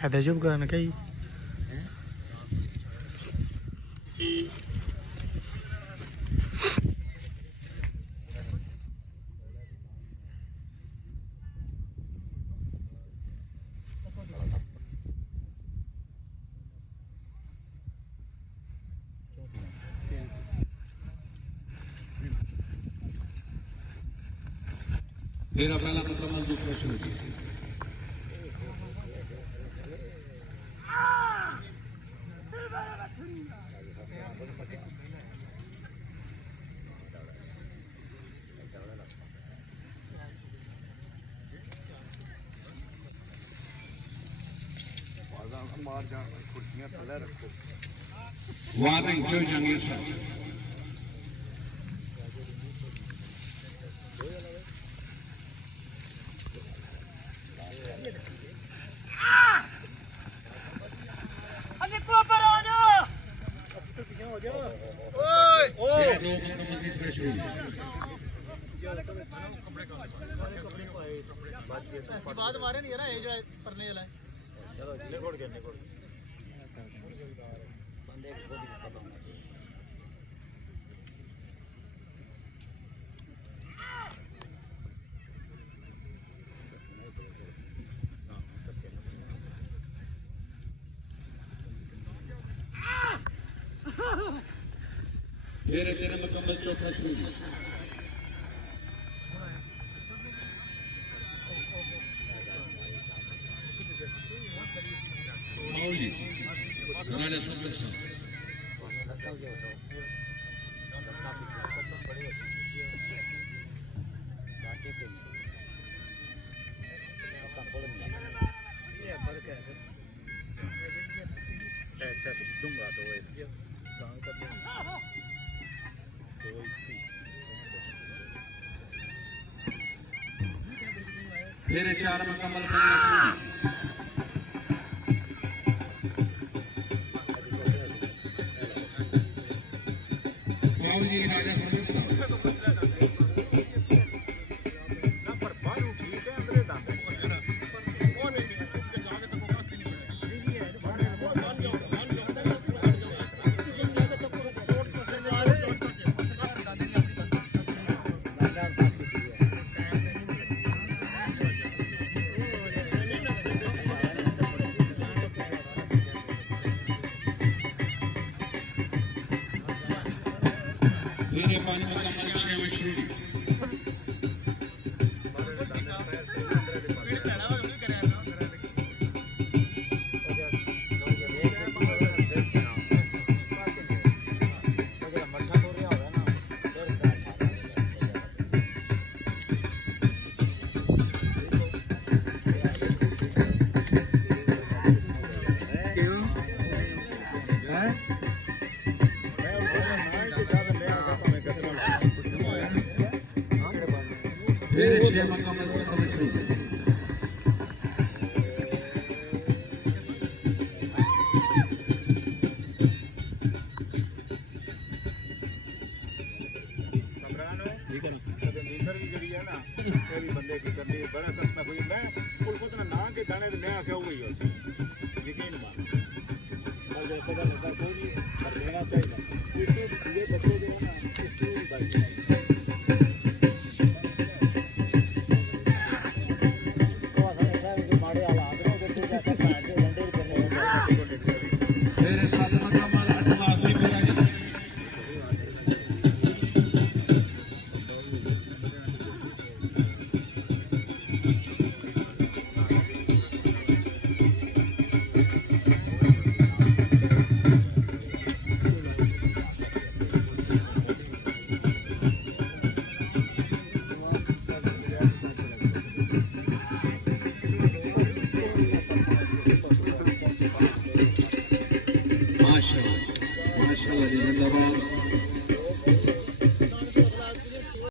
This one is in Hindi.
ada juga anak kayak मेरा पहला मुकम्मल दूसरा शुरू वार्निंग चल जाएंगे सर बात मारे नहीं है ना ये जो करने वाला है चलो निकोड़ के निकोड़ बंदे को भी पता होना चाहिए तेरे तेरे मुकम्मल चौथा शुरू राजा संदर साहब दूंगा तो तेरे चार मुकम्मल राजा संदर साहब तेरे पानी मुकम्मल छह शुरू तेरे छह मुकम्मल शुरू बंदे की करनी बड़ा कसम कोई मैं उनको तो ना के दाने मैं आके हुई हो यकीन मान और जो पता लगा कोई नहीं कर लेना चाहिए